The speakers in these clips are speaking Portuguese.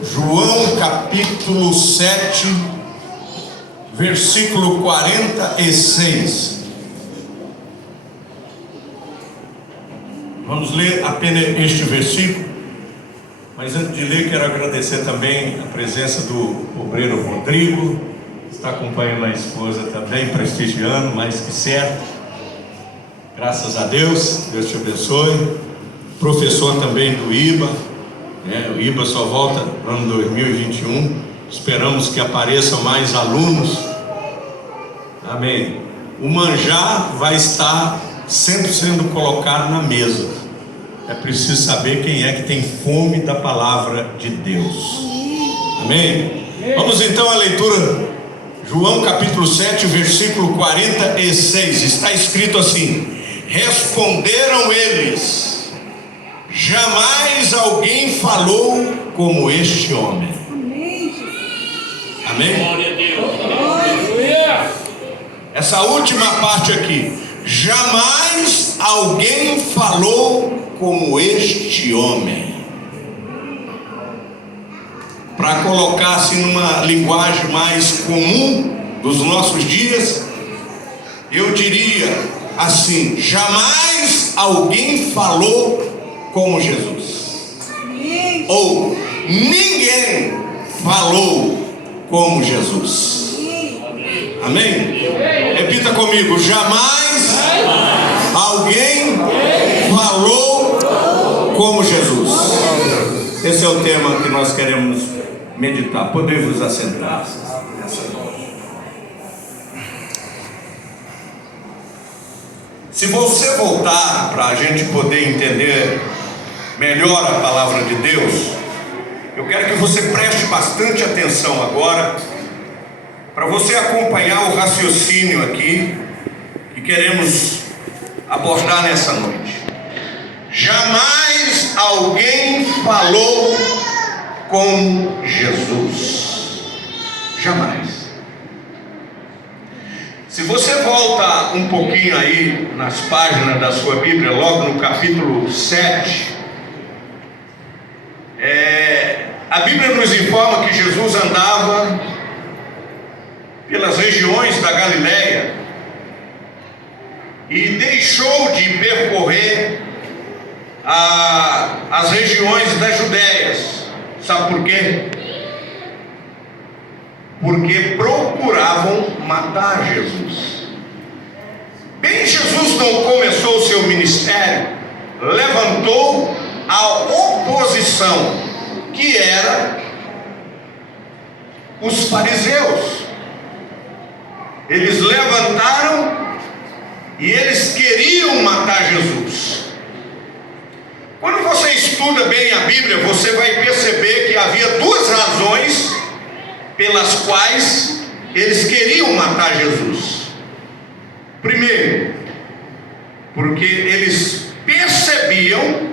João capítulo 7, versículo 46. Vamos ler apenas este versículo, mas antes de ler quero agradecer também a presença do obreiro Rodrigo, que está acompanhando a esposa também, prestigiando, mais que certo. Graças a Deus, Deus te abençoe. Professor também do IBA, o IBA só volta no ano 2021, esperamos que apareçam mais alunos, amém. O manjar vai estar sempre sendo colocado na mesa, é preciso saber quem é que tem fome da palavra de Deus, amém. Vamos então à leitura, João capítulo 7, versículo 46, está escrito assim: responderam eles: jamais alguém falou como este homem. Amém? Glória a Deus. Essa última parte aqui: jamais alguém falou como este homem. Para colocar assim numa linguagem mais comum dos nossos dias, eu diria assim: jamais alguém falou como Jesus, ou ninguém falou como Jesus. Amém? Repita comigo: jamais alguém falou como Jesus. Esse é o tema que nós queremos meditar. Podemos assentar. Se você voltar para a gente poder entender melhor a palavra de Deus, eu quero que você preste bastante atenção agora, para você acompanhar o raciocínio aqui que queremos abordar nessa noite. Jamais alguém falou como Jesus. Jamais. Se você volta um pouquinho aí nas páginas da sua Bíblia, logo no capítulo 7, a Bíblia nos informa que Jesus andava pelas regiões da Galileia e deixou de percorrer as regiões das Judéias. Sabe por quê? Porque procuravam matar Jesus. Bem, Jesus não começou o seu ministério, levantou a oposição, que era os fariseus. Eles levantaram e eles queriam matar Jesus. Quando você estuda bem a Bíblia, você vai perceber que havia duas razões pelas quais eles queriam matar Jesus. Primeiro, porque eles percebiam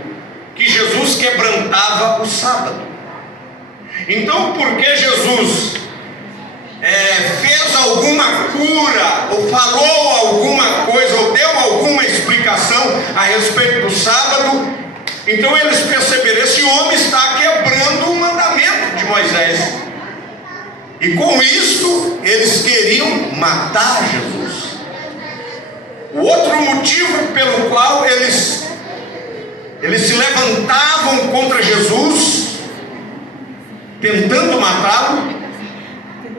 que Jesus quebrantava o sábado. Então, porque Jesus fez alguma cura, ou falou alguma coisa, ou deu alguma explicação a respeito do sábado, então eles perceberam: esse homem está quebrando o mandamento de Moisés. E com isso eles queriam matar Jesus. O outro motivo pelo qual eles se levantavam contra Jesus, tentando matá-lo,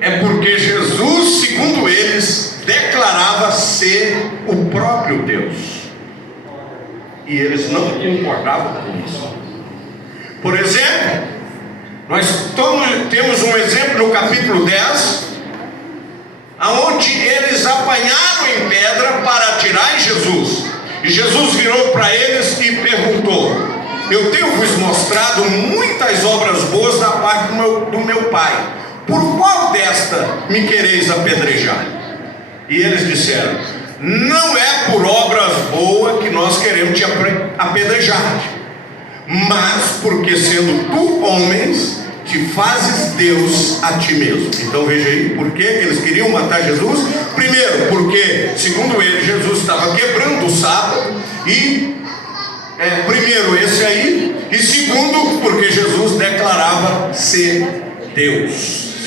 é porque Jesus, segundo eles, declarava ser o próprio Deus. E eles não concordavam com isso. Por exemplo, nós temos um exemplo no capítulo 10, aonde eles apanharam em pedra para atirar em Jesus. E Jesus virou para eles e perguntou: eu tenho vos mostrado muitas obras boas da parte do meu Pai, por qual desta me quereis apedrejar? E eles disseram: não é por obras boas que nós queremos te apedrejar, mas porque sendo tu homens, te fazes Deus a ti mesmo. Então veja aí, por que eles queriam matar Jesus? Primeiro, porque segundo eles, Jesus estava quebrando o sábado. E primeiro esse aí, E segundo, porque Jesus declarava ser Deus,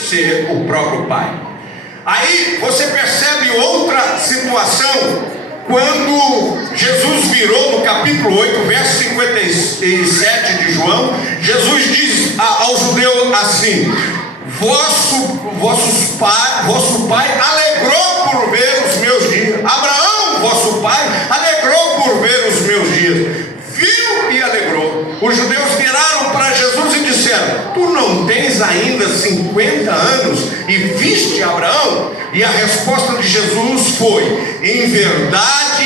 ser o próprio Pai. Aí você percebe outra situação, quando Jesus virou no capítulo 8, verso 57 de João. Jesus diz ao judeu assim: vosso pai alegrou por ver os meus dias. Abraão, vosso pai, alegrou por ver os meus dias. Viu e alegrou. Os judeus viraram para Jesus e disseram: tu não tens ainda 50 anos e viste Abraão? E a resposta de Jesus foi: em verdade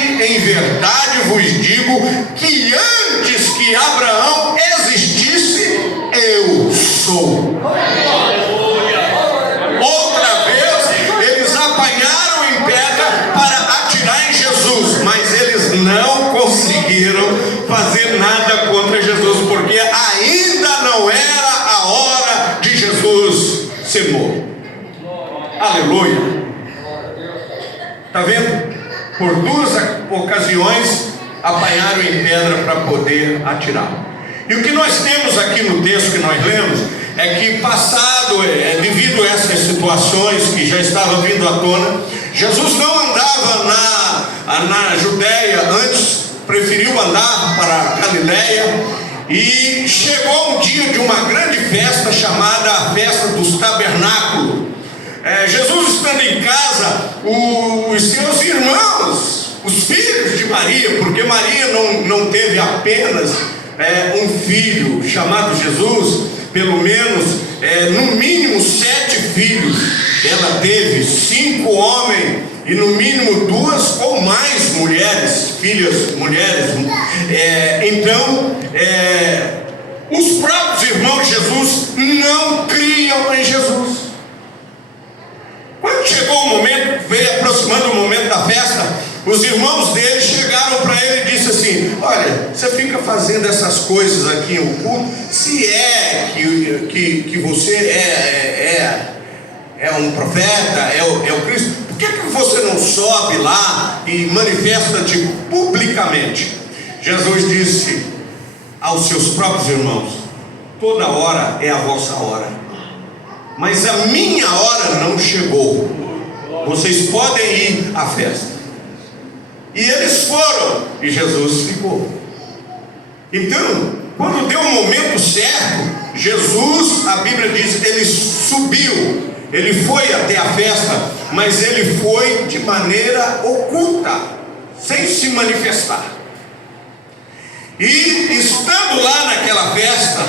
vos digo que antes que Abraão existisse, eu sou. Outra vez eles apanharam em pedra para atirar em Jesus, mas eles não conseguiram fazer nada contra Jesus, porque ainda não era a hora de Jesus ser morto. Aleluia. Está vendo? Por duas ocasiões apanharam em pedra para poder atirar. E o que nós temos aqui no texto que nós lemos é que, devido a essas situações que já estavam vindo à tona, Jesus não andava na Judéia antes, preferiu andar para a Galiléia. E chegou um dia de uma grande festa chamada a Festa dos Tabernáculos. Jesus estando em casa, os seus irmãos, os filhos de Maria, porque Maria não teve apenas um filho chamado Jesus, pelo menos, no mínimo 7 filhos. Ela teve 5 homens e no mínimo 2 ou mais mulheres, filhas mulheres. Então, os próprios irmãos de Jesus não criam em Jesus. Quando chegou o momento, veio aproximando o momento da festa, os irmãos dele chegaram para ele e disse assim: olha, você fica fazendo essas coisas aqui em oculto, se é que você é um profeta, é o Cristo, por que você não sobe lá e manifesta-te publicamente? Jesus disse aos seus próprios irmãos: toda hora é a vossa hora, mas a minha hora não chegou. Vocês podem ir à festa. E eles foram, e Jesus ficou. Então, quando deu o momento certo, Jesus, a Bíblia diz, ele subiu, ele foi até a festa, mas ele foi de maneira oculta, sem se manifestar. E estando lá naquela festa,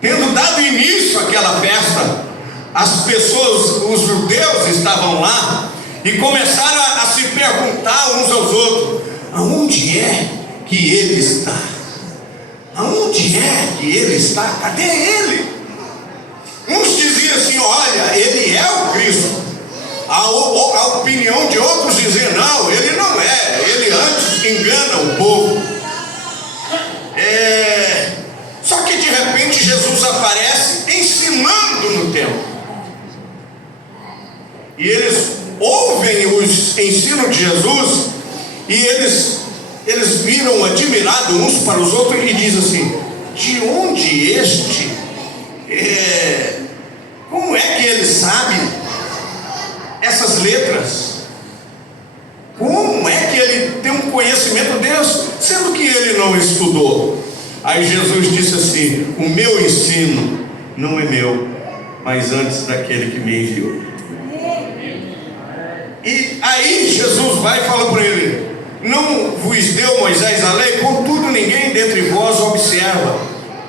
tendo dado início àquela festa, as pessoas, os judeus estavam lá e começaram a se perguntar uns aos outros: aonde é que ele está? Aonde é que ele está? Cadê ele? Uns diziam assim: olha, ele é o Cristo. A opinião de outros diziam: não, ele não é, ele antes engana o povo. Só que de repente Jesus aparece ensinando no templo. E eles ouvem os ensinos de Jesus e eles viram admirados uns para os outros e dizem assim: de onde este? Como é que ele sabe essas letras? Como é que ele tem um conhecimento de Deus, sendo que ele não estudou? Aí Jesus disse assim: o meu ensino não é meu, mas antes daquele que me enviou. E aí Jesus vai e fala para ele: não vos deu Moisés a lei? Contudo ninguém dentre vós observa,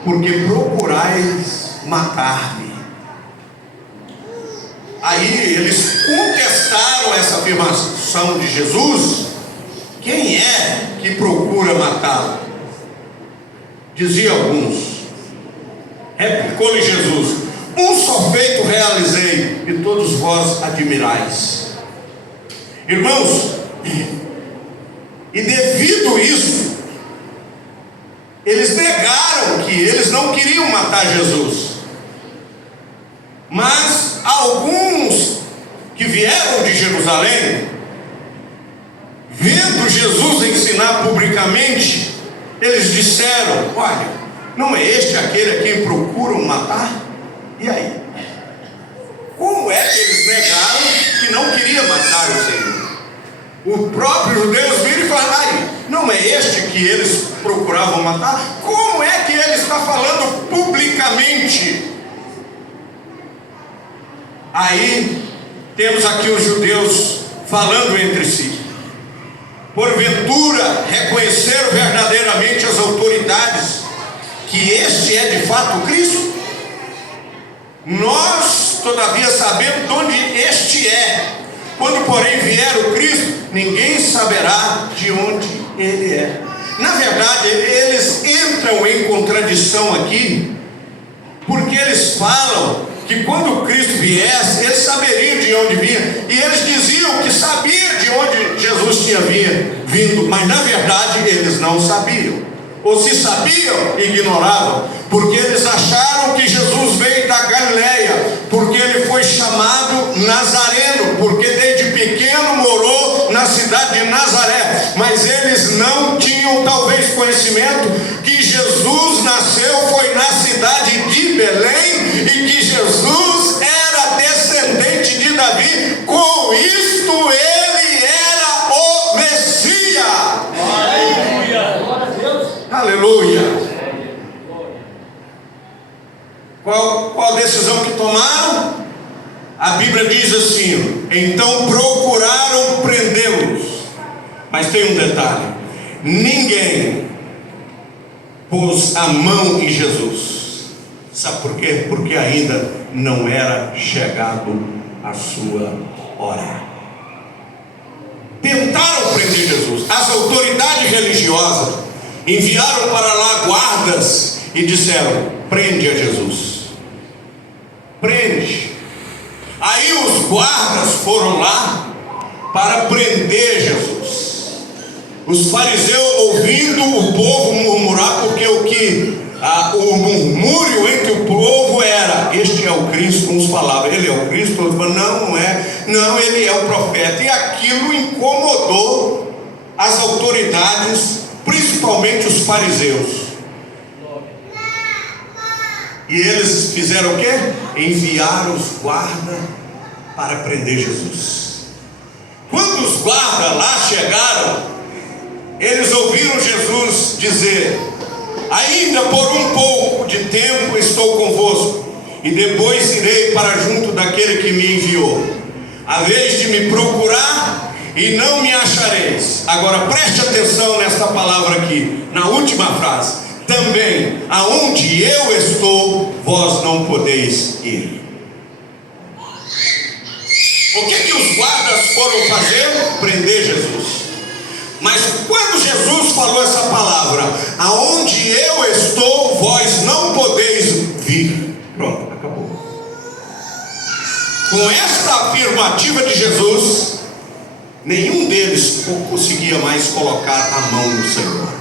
porque procurais matar-me. Aí eles contestaram essa afirmação de Jesus: quem é que procura matá-lo? Dizia alguns. Replicou-lhe Jesus: um só feito realizei, e todos vós admirais. Irmãos, e devido a isso, eles negaram que eles não queriam matar Jesus. Mas alguns que vieram de Jerusalém, vendo Jesus ensinar publicamente, Eles disseram: olha, não é este aquele a quem procuram matar? E aí? Como é que eles negaram que não queria matar o Senhor? O próprio judeus vira e fala: aí, não é este que eles procuravam matar? Como é que ele está falando publicamente? Aí temos aqui os judeus falando entre si. Porventura reconheceram verdadeiramente as autoridades que este é de fato Cristo? Nós, todavia, sabemos de onde este é. Quando, porém, vier o Cristo, ninguém saberá de onde ele é. Na verdade, eles entram em contradição aqui, porque eles falam que quando Cristo viesse, eles saberiam de onde vinha, e eles diziam que sabia de onde Jesus tinha vindo, mas na verdade eles não sabiam, ou se sabiam, ignoravam, porque eles acharam que Jesus veio da Galileia, porque ele foi chamado Nazareno, porque desde pequeno morou na cidade de Nazaré, mas eles não tinham talvez conhecimento que Jesus nasceu foi na cidade de Belém, e que Jesus era descendente de Davi. Com isto ele era o Messias. Aleluia. Qual a decisão que tomaram? A Bíblia diz assim: então procuraram prendê-los. Mas tem um detalhe: ninguém pôs a mão em Jesus. Sabe por quê? Porque ainda não era chegado a sua hora. Tentaram prender Jesus. As autoridades religiosas enviaram para lá guardas e disseram: prende a Jesus, prende. Aí os guardas foram lá para prender Jesus. Os fariseus, ouvindo o povo murmurar, porque o murmúrio entre o povo era: este é o Cristo. Uns falavam: ele é o Cristo. Outros falavam: não, não é, não, ele é o profeta. E aquilo incomodou as autoridades, principalmente os fariseus. E eles fizeram o quê? Enviaram os guardas para prender Jesus. Quando os guardas lá chegaram, eles ouviram Jesus dizer: ainda por um pouco de tempo estou convosco, e depois irei para junto daquele que me enviou. A vez de me procurar e não me achareis. Agora preste atenção nesta palavra aqui, na última frase: também aonde eu estou, vós não podeis ir. O que os guardas foram fazer? Prender Jesus. Mas quando Jesus falou essa palavra: aonde eu estou, vós não podeis vir. Pronto, acabou. Com esta afirmativa de Jesus, nenhum deles conseguia mais colocar a mão no Senhor.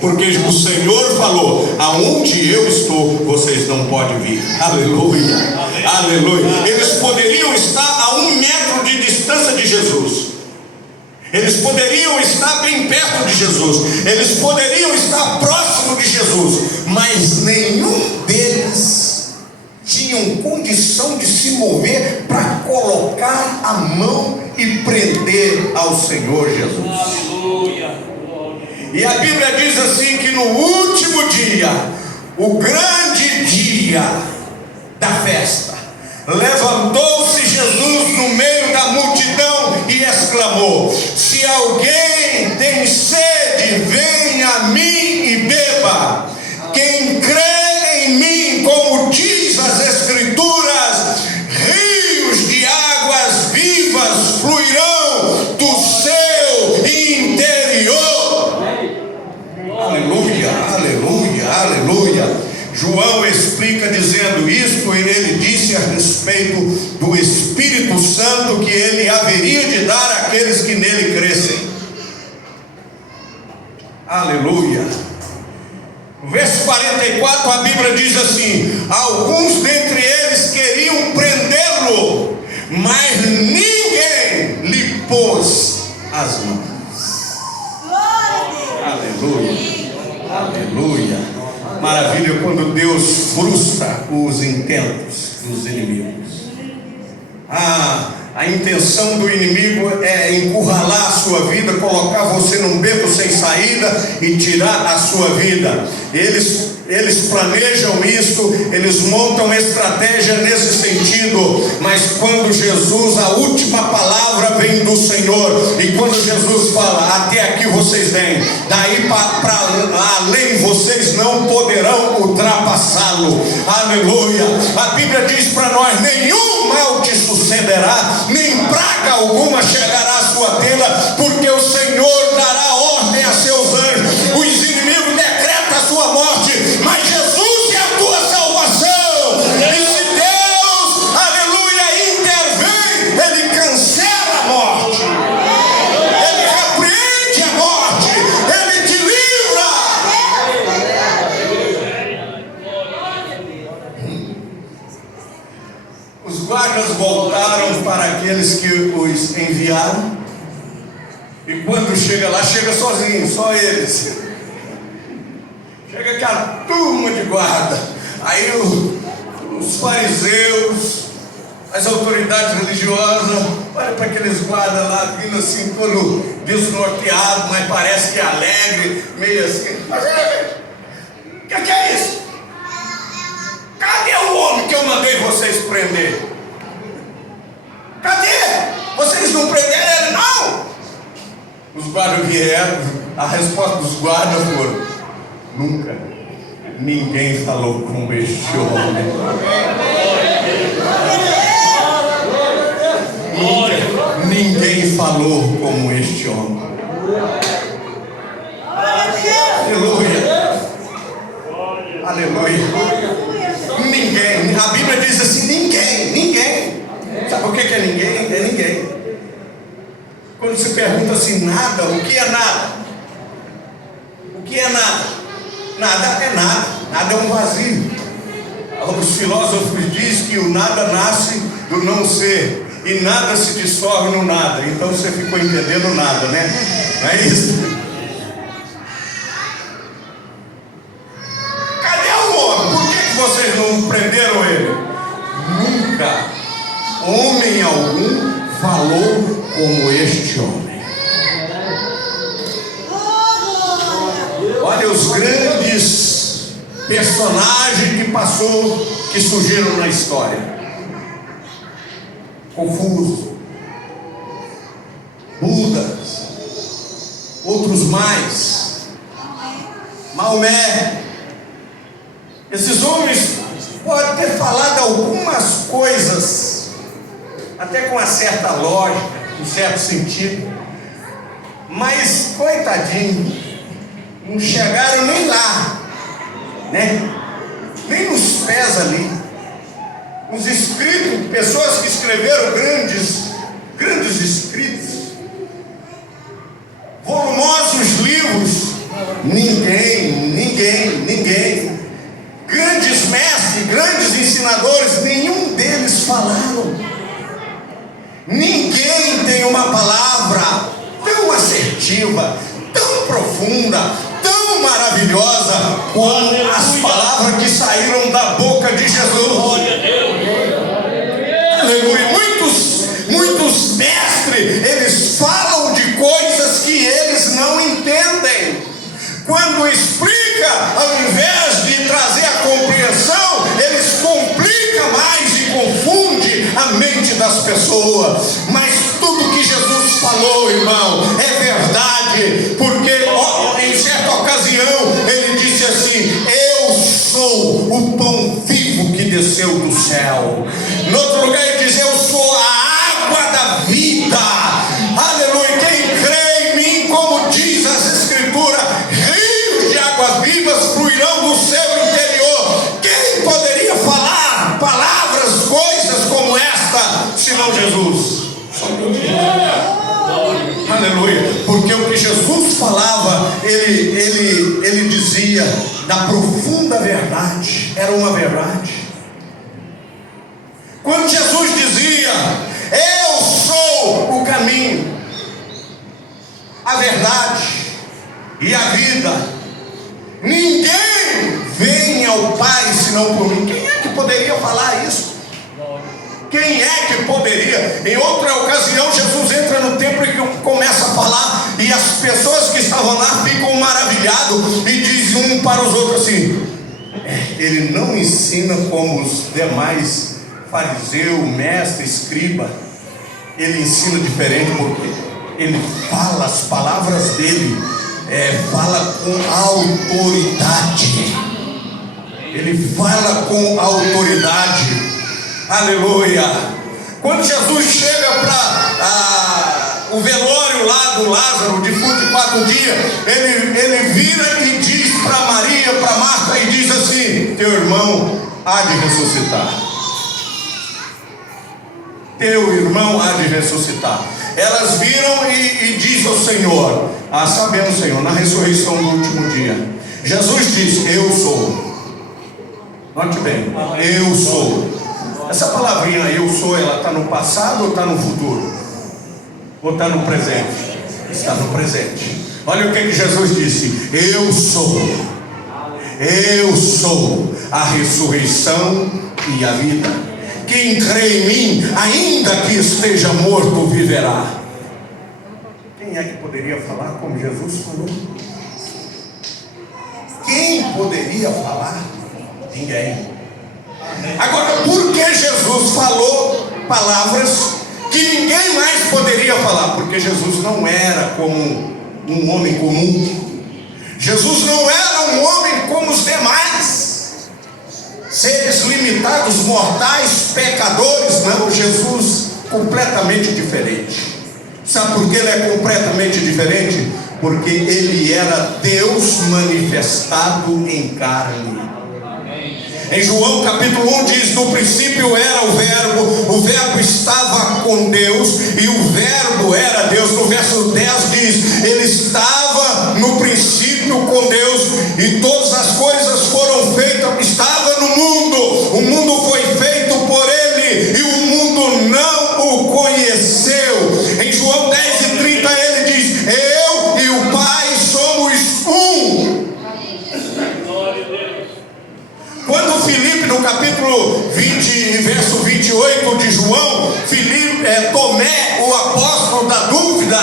Porque o Senhor falou: aonde eu estou, vocês não podem vir. Aleluia, aleluia. Eles poderiam estar a 1 metro de distância de Jesus, eles poderiam estar bem perto de Jesus, eles poderiam estar próximo de Jesus, mas nenhum deles tinham condição de se mover para colocar a mão e prender ao Senhor Jesus. Aleluia. E a Bíblia diz assim que no último dia, o grande dia da festa, levantou-se Jesus no meio da multidão e exclamou: se alguém tem sede, venha a mim e beba. Quem crê em mim, como diz as Escrituras, rios de águas vivas fluirão do seu interior. Aleluia, aleluia, aleluia. João explica dizendo isto, e ele disse a respeito do Espírito Santo que ele haveria de dar àqueles que nele crescem. Aleluia. No verso 44 a Bíblia diz assim: alguns dentre eles queriam prendê-lo, mas ninguém lhe pôs as mãos. Aleluia. maravilha quando Deus frustra os intentos dos inimigos. A intenção do inimigo é encurralar a sua vida, colocar você num beco sem saída e tirar a sua vida. Eles planejam isso, eles montam estratégia nesse sentido, mas quando Jesus, a última palavra vem do Senhor, e quando Jesus fala, até aqui vocês vêm, daí para além vocês não poderão ultrapassá-lo. Aleluia. A Bíblia diz para nós, nenhum mal te sucederá, nem praga alguma chegará à sua tenda, porque o Senhor dará ordem a seus anjos. Os inimigos decretam a sua morte, mas Jesus é a tua salvação. E se Deus, aleluia, intervém, Ele cancela a morte, Ele repreende a morte, Ele te livra. Os guardas voltaram para aqueles que os enviaram, e quando chega lá, chega sozinho, só eles. Chega aquela turma de guarda. Aí os fariseus, as autoridades religiosas, olha para aqueles guardas lá, vindo assim, todo desnorteado, mas parece que é alegre, meio assim. Mas o que é isso? Cadê o homem que eu mandei vocês prender? Cadê? Vocês não prenderam ele, não? Os guardas vieram, a resposta dos guardas foi: nunca ninguém falou com este homem. Nunca ninguém falou como este homem. Aleluia. Aleluia. Ninguém. A Bíblia diz assim: ninguém. Sabe por que é ninguém? É ninguém. Quando se pergunta assim, nada, o que é nada? O que é nada? Nada é nada. Nada é um vazio. Os filósofos dizem que o nada nasce do não ser, e nada se dissolve no nada. Então você ficou entendendo nada, né? Não é isso? Cadê o homem? Por que vocês não prenderam ele? Nunca homem algum falou como este homem. Olha os grandes personagens que surgiram na história: Confúcio, Buda, outros mais, Maomé. Esses homens podem ter falado algumas coisas até com uma certa lógica, um certo sentido, mas coitadinho, não chegaram nem lá, né? Nem nos pés ali. Os escritos, pessoas que escreveram grandes escritos, volumosos livros, ninguém. Grandes mestres, grandes ensinadores, nenhum deles falaram. Ninguém tem uma palavra tão assertiva, tão profunda, tão maravilhosa como as palavras que saíram da boca de Jesus. Aleluia. Muitos mestres, eles falam de coisas que eles não entendem. Quando explica, ao invés de trazer a compreensão, eles complicam mais e confundem a mente das pessoas. Mas tudo que Jesus falou, irmão, é verdade, porque em certa ocasião ele disse assim: eu sou o pão vivo que desceu do céu. No outro lugar ele diz: eu sou a água da vida. Aleluia. Quem crê em mim, como diz as escrituras, rios de águas vivas fluirão do seu interior. Quem poderia falar palavras, coisas como esta, senão Jesus? Aleluia. Porque o que Jesus falava, ele dizia da profunda verdade. Era uma verdade. Quando Jesus dizia: eu sou o caminho, a verdade e a vida, ninguém vem ao Pai senão por mim. Quem é que poderia falar isso? Quem é que poderia? Em outra ocasião, Jesus entra no templo e começa a falar, e as pessoas que estavam lá ficam maravilhados e dizem um para os outros assim: ele não ensina como os demais fariseu, mestre, escriba. Ele ensina diferente, porque ele fala as palavras dele, fala com autoridade. Ele fala com autoridade. Aleluia. Quando Jesus chega para o velório lá do Lázaro, defunto de 4 dias, ele vira e diz para Maria, para Marta, e diz assim: teu irmão há de ressuscitar. Teu irmão há de ressuscitar. Elas viram e diz ao Senhor: sabemos, Senhor, na ressurreição do último dia. Jesus diz: eu sou. Note bem, eu sou. Essa palavrinha eu sou, ela está no passado ou está no futuro? Ou está no presente? Está no presente. Olha o que Jesus disse: eu sou. Eu sou a ressurreição e a vida. Quem crê em mim, ainda que esteja morto, viverá. Quem é que poderia falar como Jesus falou? Quem poderia falar? Ninguém. Agora, por que Jesus falou palavras que ninguém mais poderia falar? Porque Jesus não era como um homem comum. Jesus não era um homem como os demais seres limitados, mortais, pecadores. Não, Jesus completamente diferente. Sabe por que ele é completamente diferente? Porque ele era Deus manifestado em carne. Em João capítulo 1 diz: no princípio era o verbo estava com Deus e o verbo era Deus. No verso 10 diz: ele estava no princípio com Deus e todas as coisas foram feitas. Estava no mundo, o mundo foi feito por ele e o mundo não o conheceu. Em João 10:30 ele diz: eu e o Pai somos um. Quando Filipe, no capítulo 20, verso 28 de João, Tomé, o apóstolo da dúvida,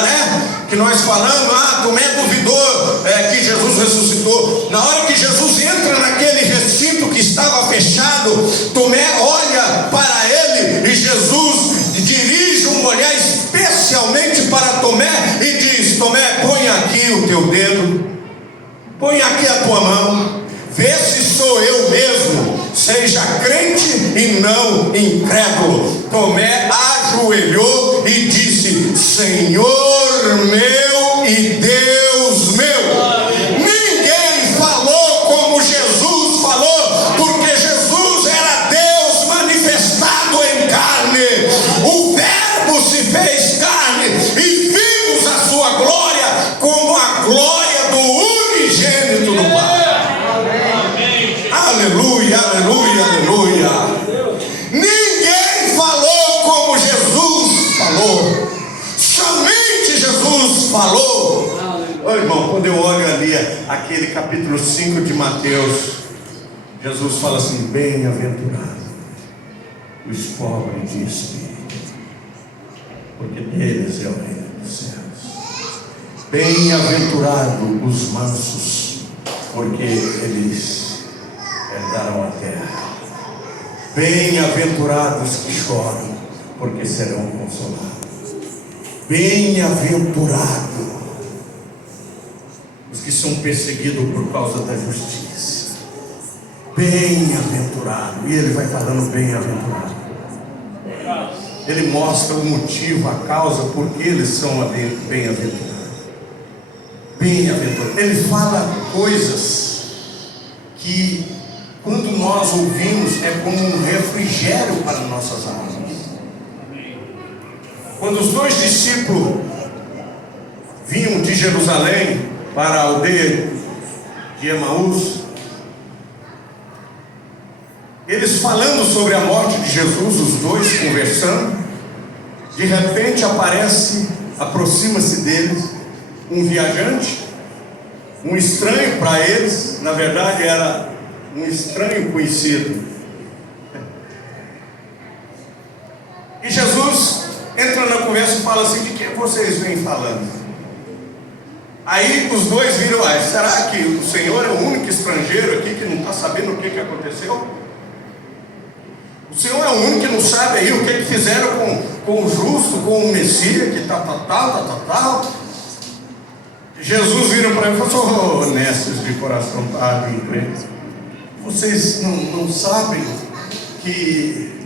que nós falamos, Tomé duvidou que Jesus ressuscitou. Na hora que Jesus entra naquele recinto que estava fechado, Tomé olha para ele e Jesus dirige um olhar especialmente para Tomé e diz: Tomé, põe aqui o teu dedo, põe aqui a tua mão, vê se sou eu mesmo, seja crente e não incrédulo. Tomé ajoelhou e disse: Senhor meu e Deus meu. Ninguém falou como Jesus falou, porque Jesus era Deus manifestado em carne. O verbo se fez carne e vimos a sua glória como a glória do unigênito do Pai. Aleluia, aleluia, aleluia. Ninguém falou como Jesus falou. Somente Jesus falou. Ô irmão, quando eu olho ali aquele capítulo 5 de Mateus, Jesus fala assim: bem-aventurado os pobres de espírito, porque deles é o reino dos céus. Bem-aventurado os mansos, porque eles herdarão a terra. Bem-aventurados que choram, porque serão consolados. Bem-aventurado os que são perseguidos por causa da justiça. Bem-aventurado. E ele vai falando bem-aventurado. Ele mostra o motivo, a causa, porque eles são bem-aventurados. Bem-aventurado. Ele fala coisas que, quando nós ouvimos, é como um refrigério para nossas almas. Quando os 2 discípulos vinham de Jerusalém para a aldeia de Emaús, eles falando sobre a morte de Jesus, os dois conversando, de repente aproxima-se deles um viajante, um estranho para eles. Na verdade era um estranho conhecido. E Jesus entra na conversa e fala assim: de que vocês vêm falando? Aí os dois viram: será que o Senhor é o único estrangeiro aqui que não está sabendo o que aconteceu? O Senhor é o único que não sabe aí o que fizeram com o justo, com o Messias, que tal. Jesus vira para ele e falou: honestos de coração incrédulo, vocês não sabem que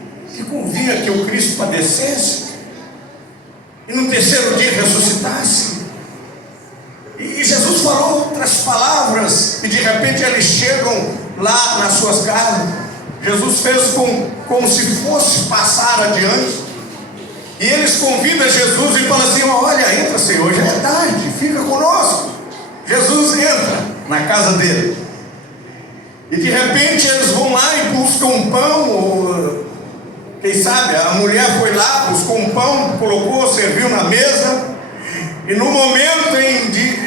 convinha que o Cristo padecesse e no terceiro dia ressuscitasse? E Jesus falou outras palavras, e de repente eles chegam lá nas suas casas. Jesus fez como se fosse passar adiante, e eles convidam Jesus e falam assim: olha, entra, Senhor, já é tarde, fica conosco. Jesus entra na casa dele, e de repente eles vão lá e buscam um pão, ou quem sabe a mulher foi lá, buscou um pão, colocou, serviu na mesa, e no momento em que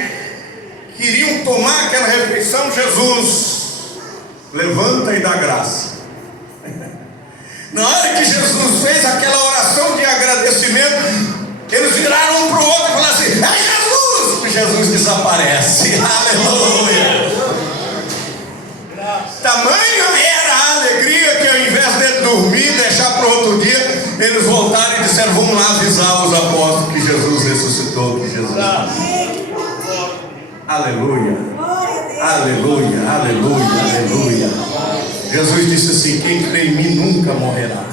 queriam tomar aquela refeição, Jesus levanta e dá graça. Na hora que Jesus fez aquela oração de agradecimento, eles viraram um para o outro e falaram assim: é Jesus! E Jesus desaparece. Aleluia! Tamanha era a alegria que, ao invés de dormir, deixar para outro dia, eles voltaram e disseram: vamos lá avisar os apóstolos que Jesus ressuscitou, que Jesus... Aleluia! Aleluia! Aleluia! Aleluia! Jesus disse assim: quem crê em mim nunca morrerá.